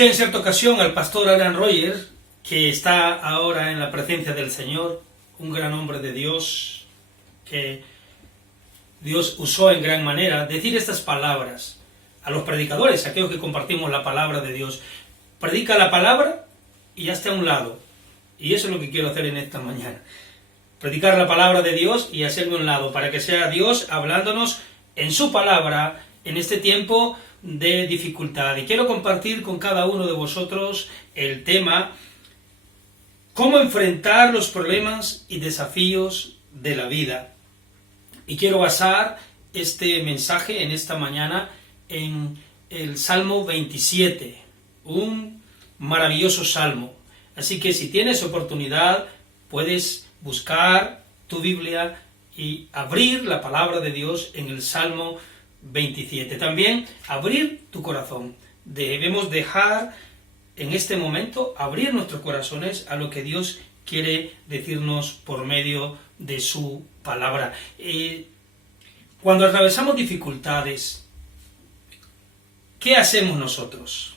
Escuché en cierta ocasión al pastor Alan Rogers, que está ahora en la presencia del Señor, un gran hombre de Dios, que Dios usó en gran manera, decir estas palabras a los predicadores, a aquellos que compartimos la palabra de Dios. Predica la palabra y hazte a un lado. Y eso es lo que quiero hacer en esta mañana. Predicar la palabra de Dios y hacerme a un lado, para que sea Dios hablándonos en su palabra en este tiempo de dificultad. Y quiero compartir con cada uno de vosotros el tema: cómo enfrentar los problemas y desafíos de la vida. Y quiero basar este mensaje en esta mañana en el Salmo 27, un maravilloso salmo. Así que si tienes oportunidad, puedes buscar tu Biblia y abrir la palabra de Dios en el Salmo 27. También abrir tu corazón. Debemos dejar en este momento abrir nuestros corazones a lo que Dios quiere decirnos por medio de su palabra. Cuando atravesamos dificultades, ¿qué hacemos nosotros?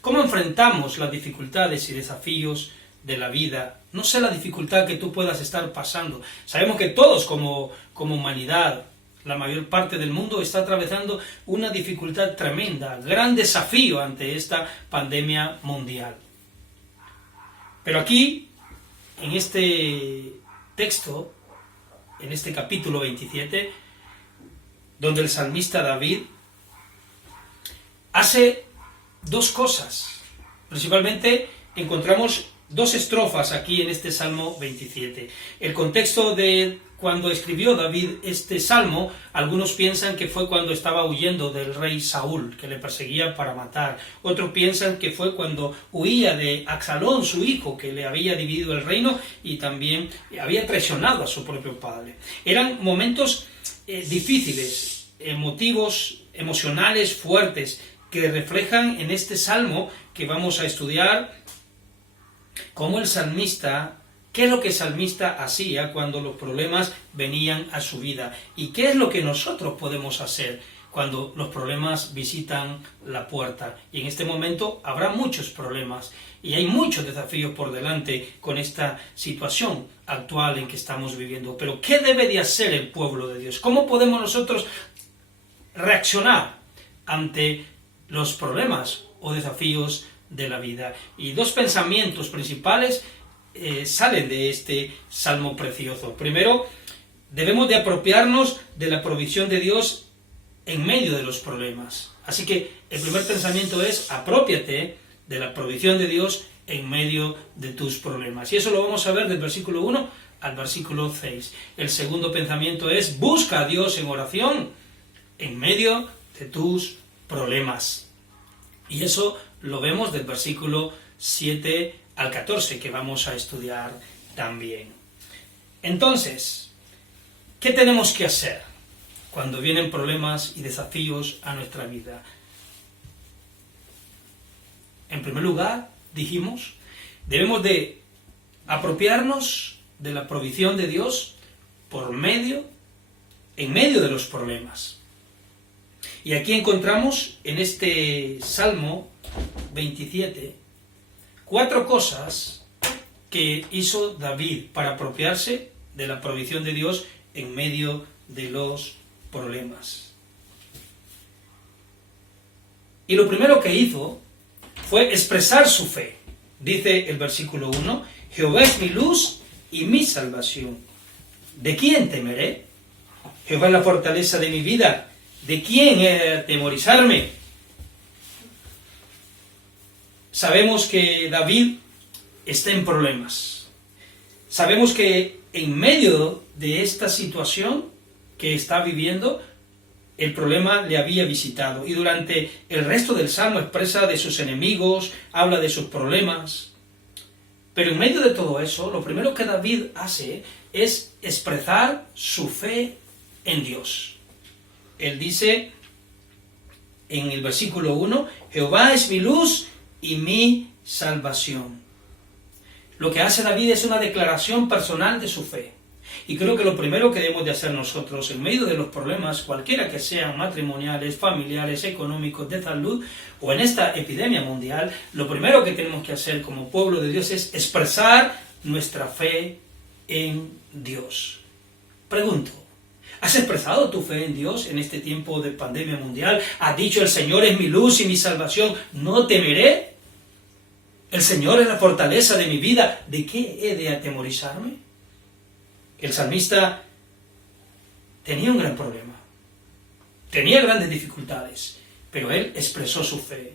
¿Cómo enfrentamos las dificultades y desafíos de la vida? No sé la dificultad que tú puedas estar pasando. Sabemos que todos como humanidad, la mayor parte del mundo está atravesando una dificultad tremenda, gran desafío ante esta pandemia mundial. Pero aquí, en este texto, en este capítulo 27, donde el salmista David hace dos cosas. Principalmente encontramos dos estrofas aquí en este Salmo 27. El contexto de cuando escribió David este salmo, algunos piensan que fue cuando estaba huyendo del rey Saúl, que le perseguía para matar. Otros piensan que fue cuando huía de Absalón, su hijo, que le había dividido el reino y también había traicionado a su propio padre. Eran momentos difíciles, emocionales, fuertes, que reflejan en este salmo que vamos a estudiar cómo el salmista, qué es lo que el salmista hacía cuando los problemas venían a su vida y qué es lo que nosotros podemos hacer cuando los problemas visitan la puerta. Y en este momento habrá muchos problemas y hay muchos desafíos por delante con esta situación actual en que estamos viviendo. Pero ¿qué debe de hacer el pueblo de Dios? ¿Cómo podemos nosotros reaccionar ante los problemas o desafíos de la vida? Y dos pensamientos principales salen de este salmo precioso. Primero, debemos de apropiarnos de la provisión de Dios en medio de los problemas. Así que el primer pensamiento es: aprópiate de la provisión de Dios en medio de tus problemas. Y eso lo vamos a ver del versículo 1 al versículo 6. El segundo pensamiento es: busca a Dios en oración en medio de tus problemas. Y eso lo vemos del versículo 7 al 14, que vamos a estudiar también. Entonces, ¿qué tenemos que hacer cuando vienen problemas y desafíos a nuestra vida? En primer lugar, dijimos, debemos de apropiarnos de la provisión de Dios en medio de los problemas. Y aquí encontramos en este Salmo 27 4 cosas que hizo David para apropiarse de la provisión de Dios en medio de los problemas. Y lo primero que hizo fue expresar su fe. Dice el versículo 1: Jehová es mi luz y mi salvación. ¿De quién temeré? Jehová es la fortaleza de mi vida. ¿De quién he de atemorizarme? Sabemos que David está en problemas. Sabemos que en medio de esta situación que está viviendo, el problema le había visitado. Y durante el resto del salmo expresa de sus enemigos, habla de sus problemas. Pero en medio de todo eso, lo primero que David hace es expresar su fe en Dios. Él dice en el versículo 1: Jehová es mi luz y mi salvación. Lo que hace David es una declaración personal de su fe. Y creo que lo primero que debemos de hacer nosotros, en medio de los problemas, cualquiera que sean, matrimoniales, familiares, económicos, de salud, o en esta epidemia mundial, lo primero que tenemos que hacer como pueblo de Dios es expresar nuestra fe en Dios. Pregunto, ¿has expresado tu fe en Dios en este tiempo de pandemia mundial? ¿Has dicho, el Señor es mi luz y mi salvación, no temeré? ¿El Señor es la fortaleza de mi vida? ¿De qué he de atemorizarme? El salmista tenía un gran problema, tenía grandes dificultades, pero él expresó su fe.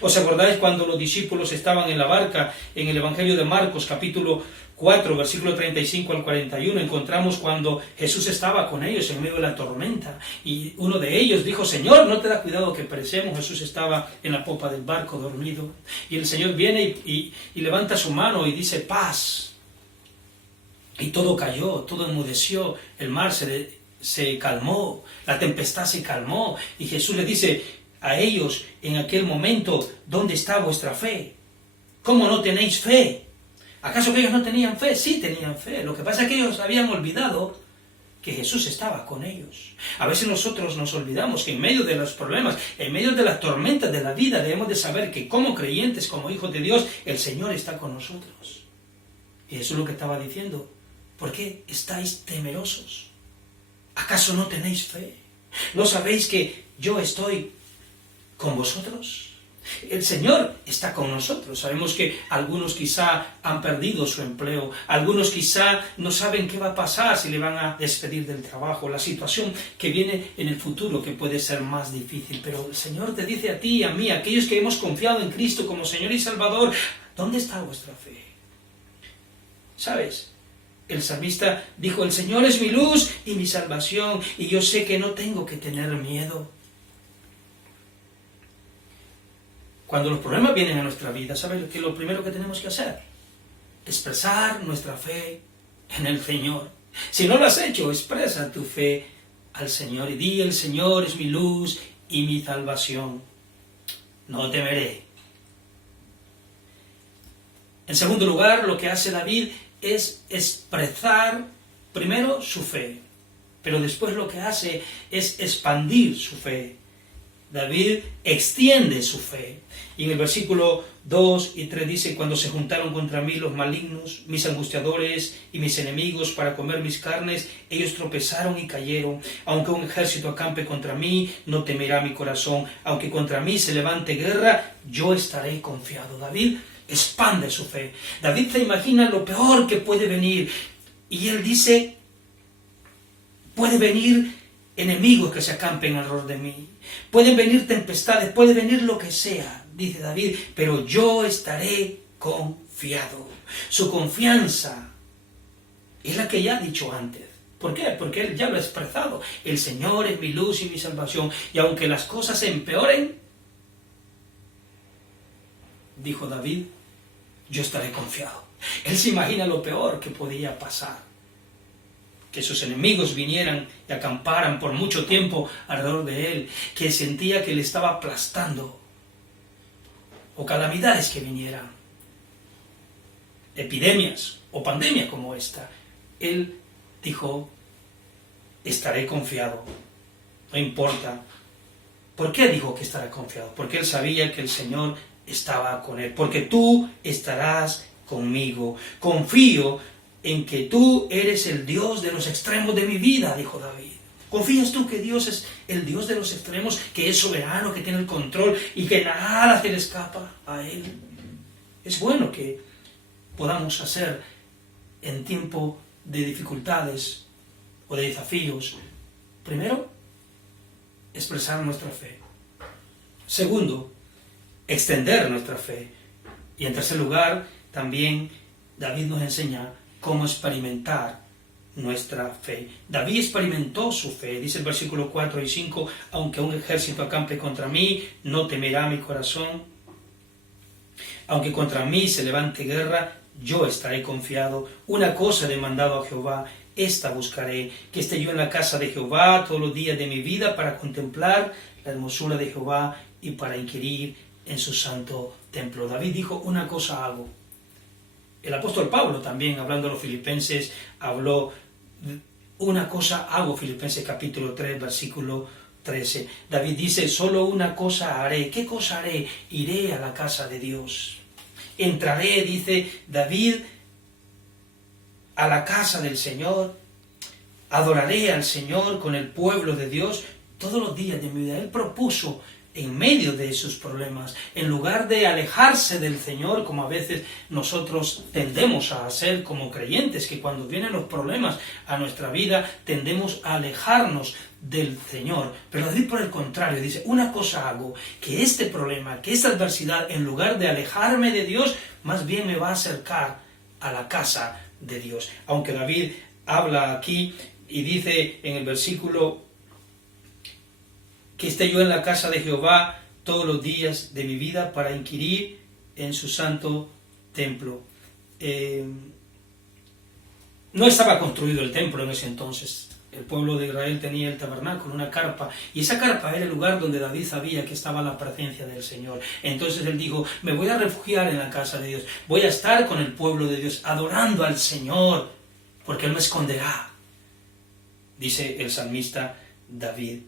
¿Os acordáis cuando los discípulos estaban en la barca en el Evangelio de Marcos, capítulo 4, versículo 35 al 41? Encontramos cuando Jesús estaba con ellos en medio de la tormenta, y uno de ellos dijo, Señor, ¿no te da cuidado que perecemos? Jesús estaba en la popa del barco dormido, y el Señor viene y levanta su mano y dice, paz. Y todo cayó, todo enmudeció, el mar se calmó, la tempestad se calmó, y Jesús le dice a ellos en aquel momento, ¿dónde está vuestra fe? ¿Cómo no tenéis fe? ¿Acaso que ellos no tenían fe? Sí tenían fe, lo que pasa es que ellos habían olvidado que Jesús estaba con ellos. A veces nosotros nos olvidamos que en medio de los problemas, en medio de las tormentas de la vida, debemos de saber que como creyentes, como hijos de Dios, el Señor está con nosotros. Y eso es lo que estaba diciendo. ¿Por qué estáis temerosos? ¿Acaso no tenéis fe? ¿No sabéis que yo estoy con vosotros? El Señor está con nosotros. Sabemos que algunos quizá han perdido su empleo, algunos quizá no saben qué va a pasar, si le van a despedir del trabajo, la situación que viene en el futuro que puede ser más difícil. Pero el Señor te dice a ti y a mí, aquellos que hemos confiado en Cristo como Señor y Salvador, ¿dónde está vuestra fe? ¿Sabes? El salmista dijo, el Señor es mi luz y mi salvación, y yo sé que no tengo que tener miedo. Cuando los problemas vienen a nuestra vida, ¿sabes qué es lo primero que tenemos que hacer? Expresar nuestra fe en el Señor. Si no lo has hecho, expresa tu fe al Señor y di, el Señor es mi luz y mi salvación, no temeré. En segundo lugar, lo que hace David es expresar primero su fe, pero después lo que hace es expandir su fe. David extiende su fe. Y en el versículo 2 y 3 dice, cuando se juntaron contra mí los malignos, mis angustiadores y mis enemigos para comer mis carnes, ellos tropezaron y cayeron. Aunque un ejército acampe contra mí, no temerá mi corazón. Aunque contra mí se levante guerra, yo estaré confiado. David expande su fe. David se imagina lo peor que puede venir, y él dice, puede venir enemigos que se acampen alrededor de mí, pueden venir tempestades, puede venir lo que sea, dice David, pero yo estaré confiado. Su confianza es la que ya ha dicho antes. ¿Por qué? Porque él ya lo ha expresado. El Señor es mi luz y mi salvación, y aunque las cosas se empeoren, dijo David, yo estaré confiado. Él se imagina lo peor que podía pasar, que sus enemigos vinieran y acamparan por mucho tiempo alrededor de él, que sentía que le estaba aplastando, o calamidades que vinieran, epidemias o pandemia como esta. Él dijo, estaré confiado, no importa. ¿Por qué dijo que estará confiado? Porque él sabía que el Señor estaba con él, porque tú estarás conmigo. Confío en que tú eres el Dios de los extremos de mi vida, dijo David. ¿Confías tú que Dios es el Dios de los extremos, que es soberano, que tiene el control y que nada se le escapa a Él? Es bueno que podamos hacer en tiempo de dificultades o de desafíos, primero, expresar nuestra fe. Segundo, extender nuestra fe. Y en tercer lugar, también David nos enseña cómo experimentar nuestra fe. David experimentó su fe, dice el versículo 4 y 5, aunque un ejército acampe contra mí, no temerá mi corazón. Aunque contra mí se levante guerra, yo estaré confiado. Una cosa he demandado a Jehová, esta buscaré, que esté yo en la casa de Jehová todos los días de mi vida para contemplar la hermosura de Jehová y para inquirir en su santo templo. David dijo, una cosa hago. El apóstol Pablo también, hablando a los filipenses, habló una cosa hago, Filipenses capítulo 3, versículo 13. David dice, solo una cosa haré. ¿Qué cosa haré? Iré a la casa de Dios. Entraré, dice David, a la casa del Señor. Adoraré al Señor con el pueblo de Dios todos los días de mi vida. Él propuso en medio de esos problemas, en lugar de alejarse del Señor, como a veces nosotros tendemos a hacer como creyentes, que cuando vienen los problemas a nuestra vida tendemos a alejarnos del Señor. Pero David, por el contrario, dice, una cosa hago, que este problema, que esta adversidad, en lugar de alejarme de Dios, más bien me va a acercar a la casa de Dios. Aunque David habla aquí y dice en el versículo que esté yo en la casa de Jehová todos los días de mi vida para inquirir en su santo templo. No estaba construido el templo en ese entonces. El pueblo de Israel tenía el tabernáculo, una carpa, y esa carpa era el lugar donde David sabía que estaba la presencia del Señor. Entonces él dijo, me voy a refugiar en la casa de Dios, voy a estar con el pueblo de Dios, adorando al Señor, porque Él me esconderá, dice el salmista David.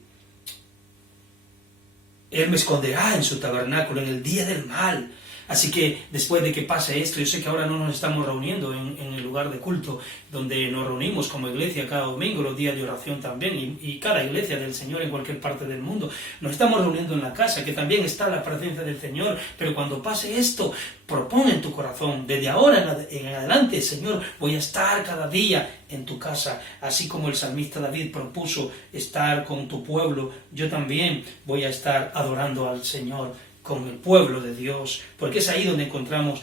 Él me esconderá en su tabernáculo en el día del mal. Así que después de que pase esto, yo sé que ahora no nos estamos reuniendo en el lugar de culto, donde nos reunimos como iglesia cada domingo, los días de oración también, y cada iglesia del Señor en cualquier parte del mundo. Nos estamos reuniendo en la casa, que también está la presencia del Señor, pero cuando pase esto, propone en tu corazón, desde ahora en adelante, Señor, voy a estar cada día en tu casa, así como el salmista David propuso estar con tu pueblo, yo también voy a estar adorando al Señor con el pueblo de Dios, porque es ahí donde encontramos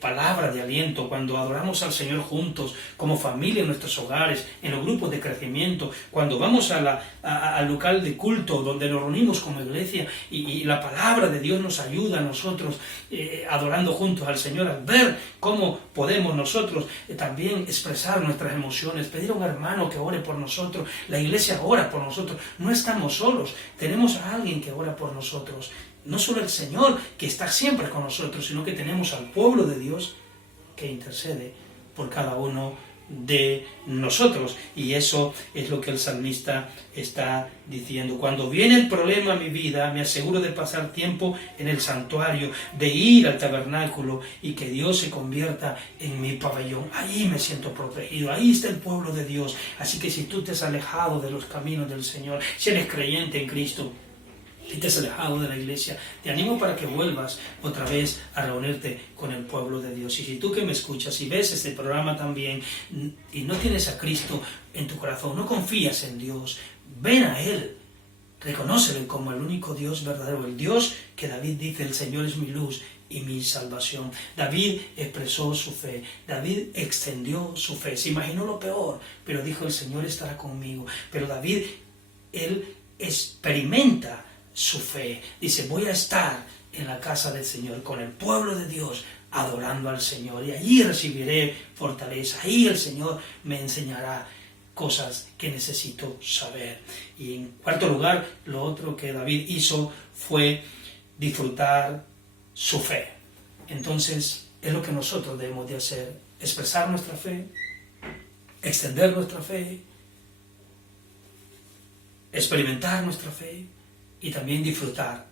palabra de aliento, cuando adoramos al Señor juntos, como familia en nuestros hogares, en los grupos de crecimiento, cuando vamos al local de culto, donde nos reunimos como iglesia, y la palabra de Dios nos ayuda a nosotros, adorando juntos al Señor, al ver cómo podemos nosotros también expresar nuestras emociones, pedir a un hermano que ore por nosotros, la iglesia ora por nosotros, no estamos solos, tenemos a alguien que ora por nosotros. No solo el Señor, que está siempre con nosotros, sino que tenemos al pueblo de Dios que intercede por cada uno de nosotros. Y eso es lo que el salmista está diciendo. Cuando viene el problema a mi vida, me aseguro de pasar tiempo en el santuario, de ir al tabernáculo y que Dios se convierta en mi pabellón. Ahí me siento protegido, ahí está el pueblo de Dios. Así que si tú te has alejado de los caminos del Señor, si eres creyente en Cristo, si te has alejado de la iglesia, te animo para que vuelvas otra vez a reunirte con el pueblo de Dios. Y si tú que me escuchas y ves este programa también y no tienes a Cristo en tu corazón, no confías en Dios, ven a Él, reconócelo como el único Dios verdadero, el Dios que David dice, el Señor es mi luz y mi salvación. David expresó su fe, David extendió su fe, se imaginó lo peor, pero dijo, el Señor estará conmigo. Pero David, él experimenta su fe, dice, voy a estar en la casa del Señor con el pueblo de Dios adorando al Señor, y allí recibiré fortaleza, ahí el Señor me enseñará cosas que necesito saber. Y en cuarto lugar, lo otro que David hizo fue disfrutar su fe. Entonces es lo que nosotros debemos de hacer, expresar nuestra fe, extender nuestra fe, experimentar nuestra fe y también disfrutar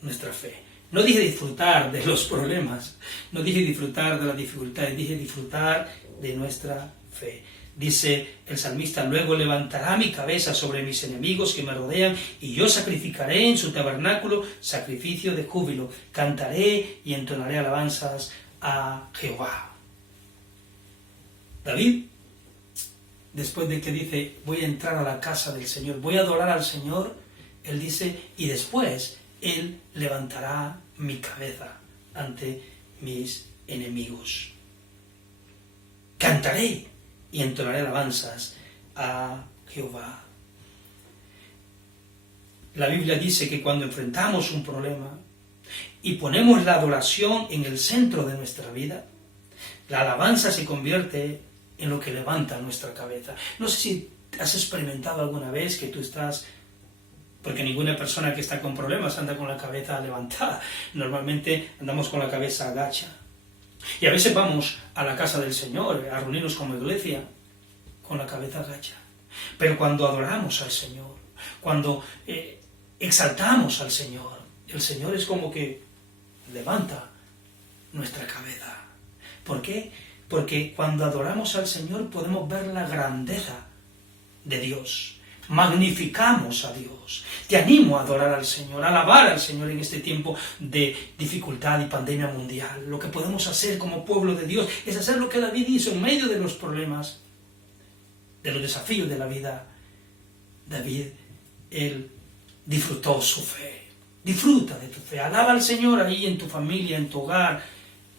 nuestra fe. No dije disfrutar de los problemas, no dije disfrutar de las dificultades, dije disfrutar de nuestra fe. Dice el salmista, luego levantará mi cabeza sobre mis enemigos que me rodean y yo sacrificaré en su tabernáculo sacrificio de júbilo, cantaré y entonaré alabanzas a Jehová. David, después de que dice, voy a entrar a la casa del Señor, voy a adorar al Señor, él dice, y después Él levantará mi cabeza ante mis enemigos. Cantaré y entonaré alabanzas a Jehová. La Biblia dice que cuando enfrentamos un problema y ponemos la adoración en el centro de nuestra vida, la alabanza se convierte en lo que levanta nuestra cabeza. No sé si has experimentado alguna vez que tú estás, porque ninguna persona que está con problemas anda con la cabeza levantada, normalmente andamos con la cabeza agacha. Y a veces vamos a la casa del Señor, a reunirnos como iglesia, con la cabeza gacha. Pero cuando adoramos al Señor, cuando exaltamos al Señor, el Señor es como que levanta nuestra cabeza. ¿Por qué? Porque cuando adoramos al Señor podemos ver la grandeza de Dios. Magnificamos a Dios. Te animo a adorar al Señor, a alabar al Señor en este tiempo de dificultad y pandemia mundial. Lo que podemos hacer como pueblo de Dios es hacer lo que David hizo en medio de los problemas, de los desafíos de la vida. David, él disfrutó su fe. Disfruta de tu fe. Alaba al Señor ahí en tu familia, en tu hogar,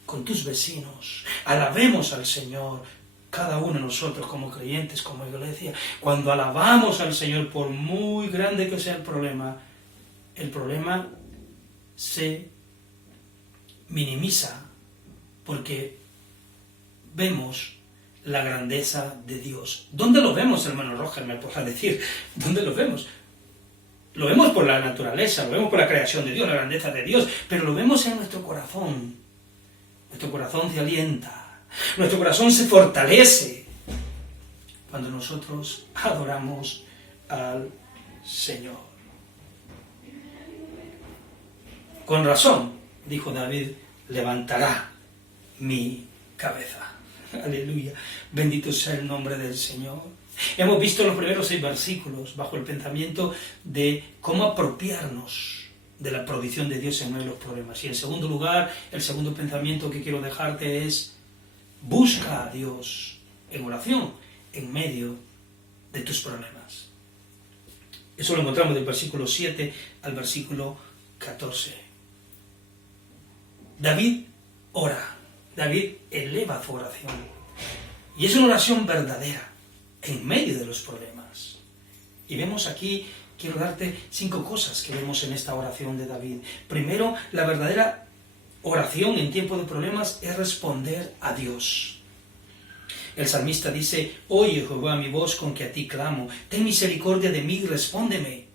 con tus vecinos. Alabemos al Señor, cada uno de nosotros como creyentes, como iglesia. Cuando alabamos al Señor, por muy grande que sea el problema se minimiza porque vemos la grandeza de Dios. ¿Dónde lo vemos, hermano Roger? Me podrá decir, ¿dónde lo vemos? Lo vemos por la naturaleza, lo vemos por la creación de Dios, la grandeza de Dios, pero lo vemos en nuestro corazón. Nuestro corazón se alienta, nuestro corazón se fortalece cuando nosotros adoramos al Señor. Con razón, dijo David, levantará mi cabeza. Aleluya, bendito sea el nombre del Señor. Hemos visto los primeros 6 versículos bajo el pensamiento de cómo apropiarnos de la provisión de Dios en medio de los problemas. Y en segundo lugar, el segundo pensamiento que quiero dejarte es: busca a Dios en oración en medio de tus problemas. Eso lo encontramos del versículo 7 al versículo 14. David ora, David eleva su oración. Y es una oración verdadera en medio de los problemas. Y vemos aquí, quiero darte 5 cosas que vemos en esta oración de David. Primero, la verdadera oración en tiempo de problemas es responder a Dios. El salmista dice: oye, Jehová, mi voz con que a ti clamo, ten misericordia de mí y respóndeme.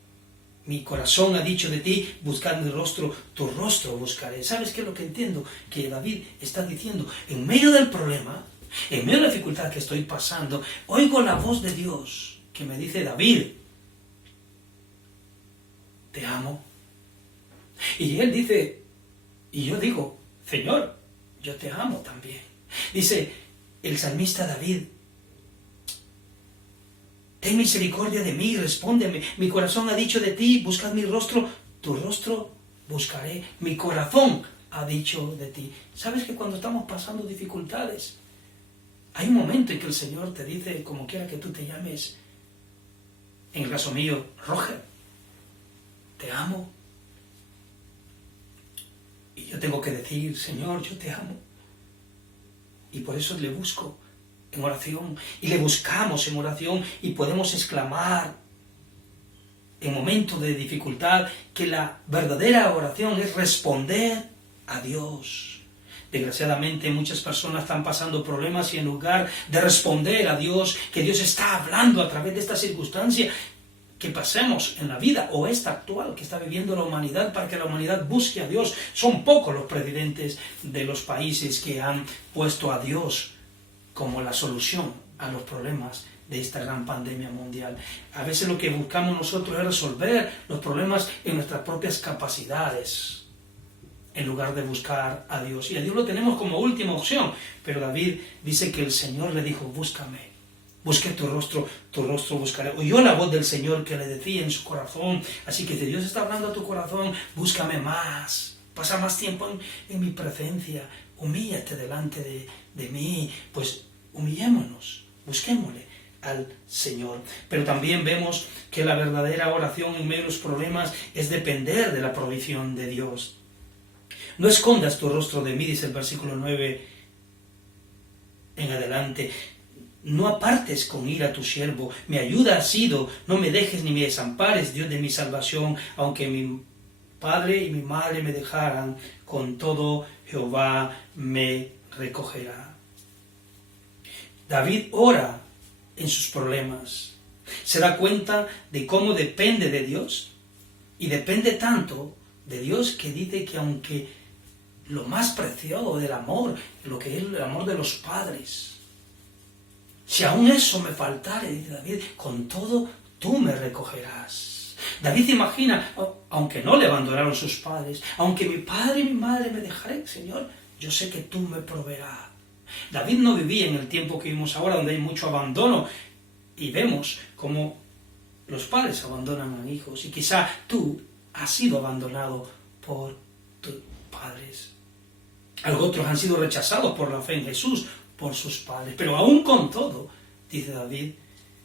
Mi corazón ha dicho de ti, buscad mi rostro, tu rostro buscaré. ¿Sabes qué es lo que entiendo? Que David está diciendo, en medio del problema, en medio de la dificultad que estoy pasando, oigo la voz de Dios que me dice: David, te amo. Y él dice, y yo digo: Señor, yo te amo también. Dice el salmista David: ten misericordia de mí, respóndeme. Mi corazón ha dicho de ti, buscad mi rostro, tu rostro buscaré. Mi corazón ha dicho de ti. ¿Sabes que cuando estamos pasando dificultades, hay un momento en que el Señor te dice, como quiera que tú te llames, en el caso mío, Roger, te amo? Y yo tengo que decir: Señor, yo te amo. Y por eso le busco en oración, y le buscamos en oración, y podemos exclamar en momentos de dificultad que la verdadera oración es responder a Dios. Desgraciadamente muchas personas están pasando problemas y en lugar de responder a Dios, que Dios está hablando a través de esta circunstancia que pasemos en la vida, o esta actual que está viviendo la humanidad, para que la humanidad busque a Dios. Son pocos los presidentes de los países que han puesto a Dios como la solución a los problemas de esta gran pandemia mundial. A veces lo que buscamos nosotros es resolver los problemas en nuestras propias capacidades, en lugar de buscar a Dios. Y a Dios lo tenemos como última opción. Pero David dice que el Señor le dijo: búscame, busqué tu rostro buscaré. Oyó la voz del Señor que le decía en su corazón. Así que si Dios está hablando a tu corazón, búscame más, pasa más tiempo en mi presencia, humíllate delante de mí. Pues humillémonos, busquémosle al Señor. Pero también vemos que la verdadera oración en medio de los problemas es depender de la provisión de Dios. No escondas tu rostro de mí, dice el versículo 9 en adelante. No apartes con ira a tu siervo, mi ayuda has sido, no me dejes ni me desampares, Dios de mi salvación, aunque mi padre y mi madre me dejaran, con todo Jehová me recogerá. David ora en sus problemas, se da cuenta de cómo depende de Dios, y depende tanto de Dios que dice que aunque lo más preciado del amor, lo que es el amor de los padres, Si aún eso me faltare, dice David, con todo tú me recogerás. David imagina, aunque no le abandonaron sus padres, aunque mi padre y mi madre me dejaren, Señor, yo sé que tú me proveerás. David no vivía en el tiempo que vivimos ahora, donde hay mucho abandono, y vemos cómo los padres abandonan a hijos, y quizá tú has sido abandonado por tus padres. Otros han sido rechazados por la fe en Jesús, por sus padres, pero aún con todo, dice David,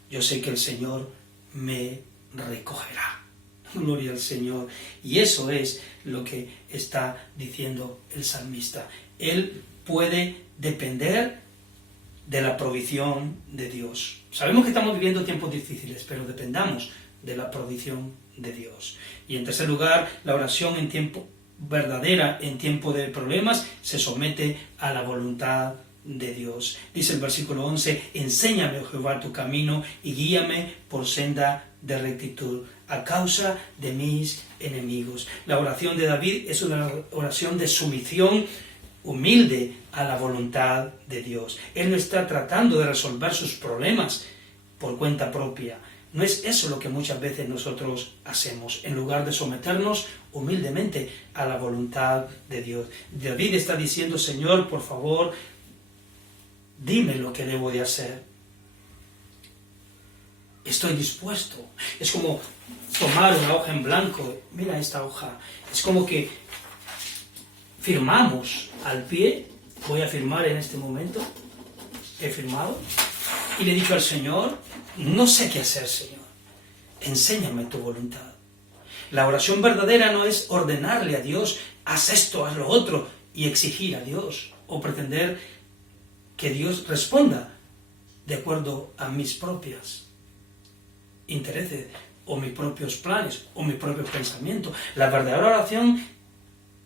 yo sé que el Señor me recogerá. Gloria al Señor. Y eso es lo que está diciendo el salmista. Él puede depender de la provisión de Dios. Sabemos que estamos viviendo tiempos difíciles, pero dependamos de la provisión de Dios. Y en tercer lugar, la oración en tiempo verdadera, en tiempo de problemas, se somete a la voluntad de Dios. Dice el versículo 11, enséñame, oh Jehová, tu camino y guíame por senda de rectitud a causa de mis enemigos. La oración de David es una oración de sumisión humilde a la voluntad de Dios. Él no está tratando de resolver sus problemas por cuenta propia. No es eso lo que muchas veces nosotros hacemos, en lugar de someternos humildemente a la voluntad de Dios. David está diciendo, Señor, por favor, dime lo que debo de hacer. Estoy dispuesto. Es como tomar una hoja en blanco. Mira esta hoja. Es como que firmamos al pie. Voy a firmar en este momento. He firmado. Y le he dicho al Señor, no sé qué hacer, Señor. Enséñame tu voluntad. La oración verdadera no es ordenarle a Dios, haz esto, haz lo otro, y exigir a Dios, o pretender que Dios responda de acuerdo a mis propios intereses, o mis propios planes, o mis propios pensamientos. La verdadera oración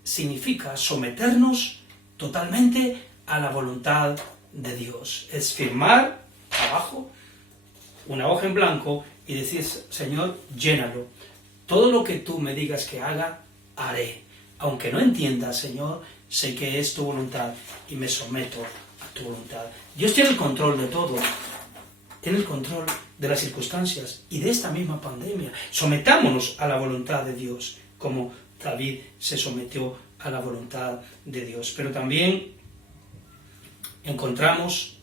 significa someternos totalmente a la voluntad de Dios. Es firmar abajo una hoja en blanco y decir, Señor, llénalo. Todo lo que tú me digas que haga, haré. Aunque no entienda, Señor, sé que es tu voluntad y me someto a tu voluntad. Dios tiene el control de todo. Tiene el control de las circunstancias y de esta misma pandemia. Sometámonos a la voluntad de Dios, como David se sometió a la voluntad de Dios. Pero también encontramos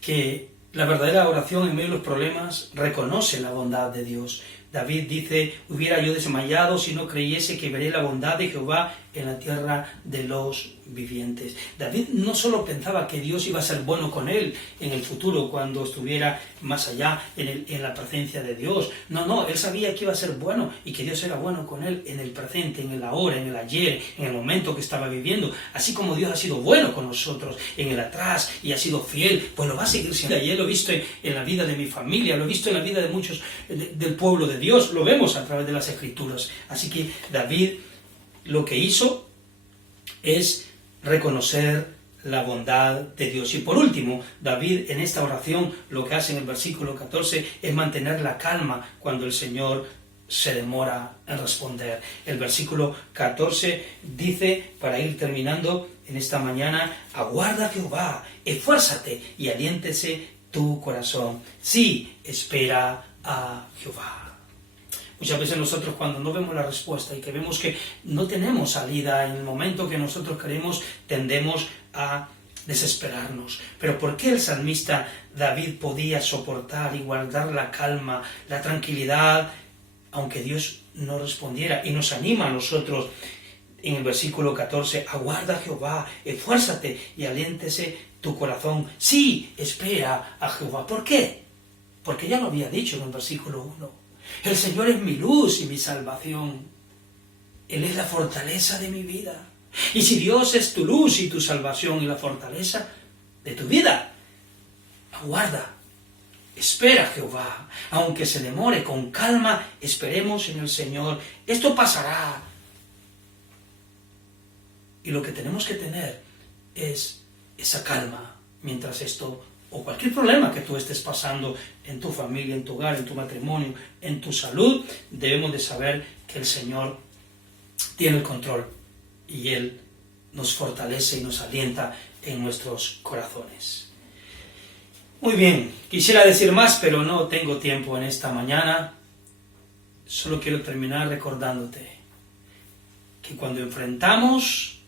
que la verdadera oración en medio de los problemas reconoce la bondad de Dios. David dice, hubiera yo desmayado si no creyese que veré la bondad de Jehová en la tierra de los vivientes. David no solo pensaba que Dios iba a ser bueno con él en el futuro, cuando estuviera más allá en la presencia de Dios. No, él sabía que iba a ser bueno y que Dios era bueno con él en el presente, en el ahora, en el ayer, en el momento que estaba viviendo. Así como Dios ha sido bueno con nosotros en el atrás y ha sido fiel, pues lo va a seguir siendo. Ayer lo he visto en la vida de mi familia, lo he visto en la vida de muchos del pueblo de Dios, lo vemos a través de las Escrituras. Así que David lo que hizo es reconocer la bondad de Dios. Y por último, David en esta oración lo que hace en el versículo 14 es mantener la calma cuando el Señor se demora en responder. El versículo 14 dice, para ir terminando en esta mañana, aguarda a Jehová, esfuérzate y aliéntese tu corazón. Sí, espera a Jehová. Muchas veces nosotros, cuando no vemos la respuesta y que vemos que no tenemos salida en el momento que nosotros queremos, tendemos a desesperarnos. Pero ¿por qué el salmista David podía soportar y guardar la calma, la tranquilidad, aunque Dios no respondiera? Y nos anima a nosotros en el versículo 14, aguarda a Jehová, esfuérzate y aliéntese tu corazón. Sí, espera a Jehová. ¿Por qué? Porque ya lo había dicho en el versículo 1. El Señor es mi luz y mi salvación. Él es la fortaleza de mi vida. Y si Dios es tu luz y tu salvación y la fortaleza de tu vida, aguarda, espera a Jehová. Aunque se demore, con calma, esperemos en el Señor. Esto pasará. Y lo que tenemos que tener es esa calma mientras esto o cualquier problema que tú estés pasando en tu familia, en tu hogar, en tu matrimonio, en tu salud, debemos de saber que el Señor tiene el control y Él nos fortalece y nos alienta en nuestros corazones. Muy bien, quisiera decir más, pero no tengo tiempo en esta mañana. Solo quiero terminar recordándote que cuando enfrentamos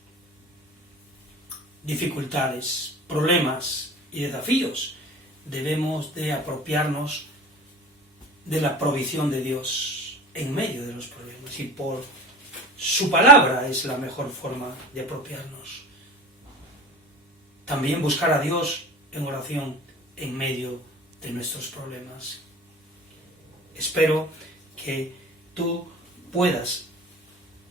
dificultades, problemas y desafíos, debemos de apropiarnos de la provisión de Dios en medio de los problemas, y por su palabra es la mejor forma de apropiarnos. También buscar a Dios en oración en medio de nuestros problemas. Espero que tú puedas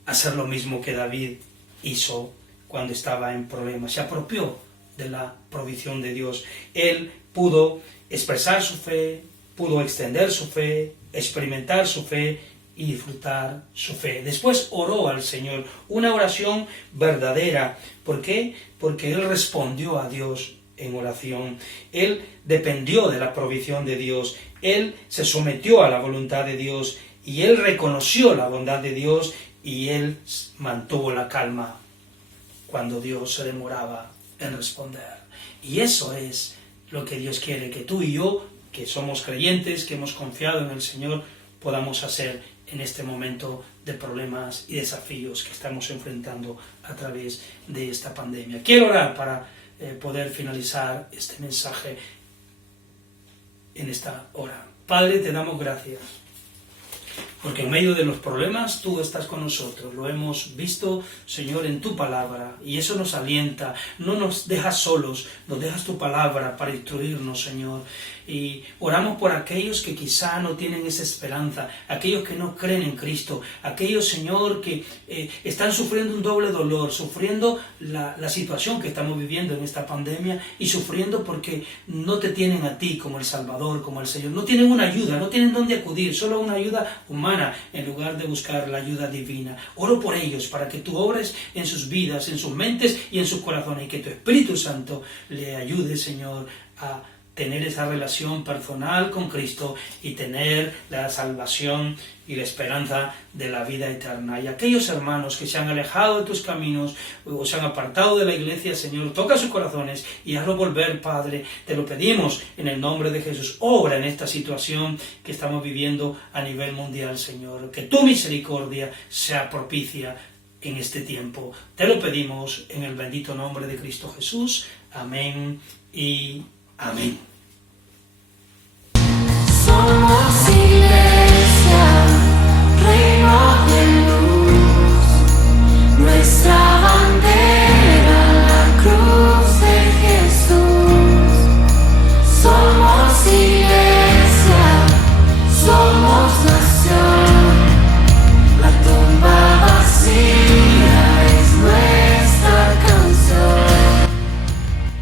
hacer lo mismo que David hizo cuando estaba en problemas. Se apropió de la provisión de Dios. Él pudo expresar su fe, pudo extender su fe, experimentar su fe y disfrutar su fe. Después oró al Señor, una oración verdadera. ¿Por qué? Porque él respondió a Dios en oración. Él dependió de la provisión de Dios. Él se sometió a la voluntad de Dios y él reconoció la bondad de Dios y él mantuvo la calma cuando Dios se demoraba en responder. Y eso es lo que Dios quiere, que tú y yo, que somos creyentes, que hemos confiado en el Señor, podamos hacer en este momento de problemas y desafíos que estamos enfrentando a través de esta pandemia. Quiero orar para poder finalizar este mensaje en esta hora. Padre, te damos gracias, porque en medio de los problemas tú estás con nosotros. Lo hemos visto, Señor, en tu palabra, y eso nos alienta. No nos dejas solos, nos dejas tu palabra para instruirnos, Señor. Y oramos por aquellos que quizá no tienen esa esperanza, aquellos que no creen en Cristo, aquellos, Señor, que están sufriendo un doble dolor, sufriendo la situación que estamos viviendo en esta pandemia y sufriendo porque no te tienen a ti como el Salvador, como el Señor. No tienen una ayuda, no tienen dónde acudir, solo una ayuda humana en lugar de buscar la ayuda divina. Oro por ellos para que tú obres en sus vidas, en sus mentes y en sus corazones, y que tu Espíritu Santo le ayude, Señor, a tener esa relación personal con Cristo y tener la salvación y la esperanza de la vida eterna. Y aquellos hermanos que se han alejado de tus caminos o se han apartado de la iglesia, Señor, toca sus corazones y hazlo volver, Padre. Te lo pedimos en el nombre de Jesús. Obra en esta situación que estamos viviendo a nivel mundial, Señor. Que tu misericordia sea propicia en este tiempo. Te lo pedimos en el bendito nombre de Cristo Jesús. Amén y amén.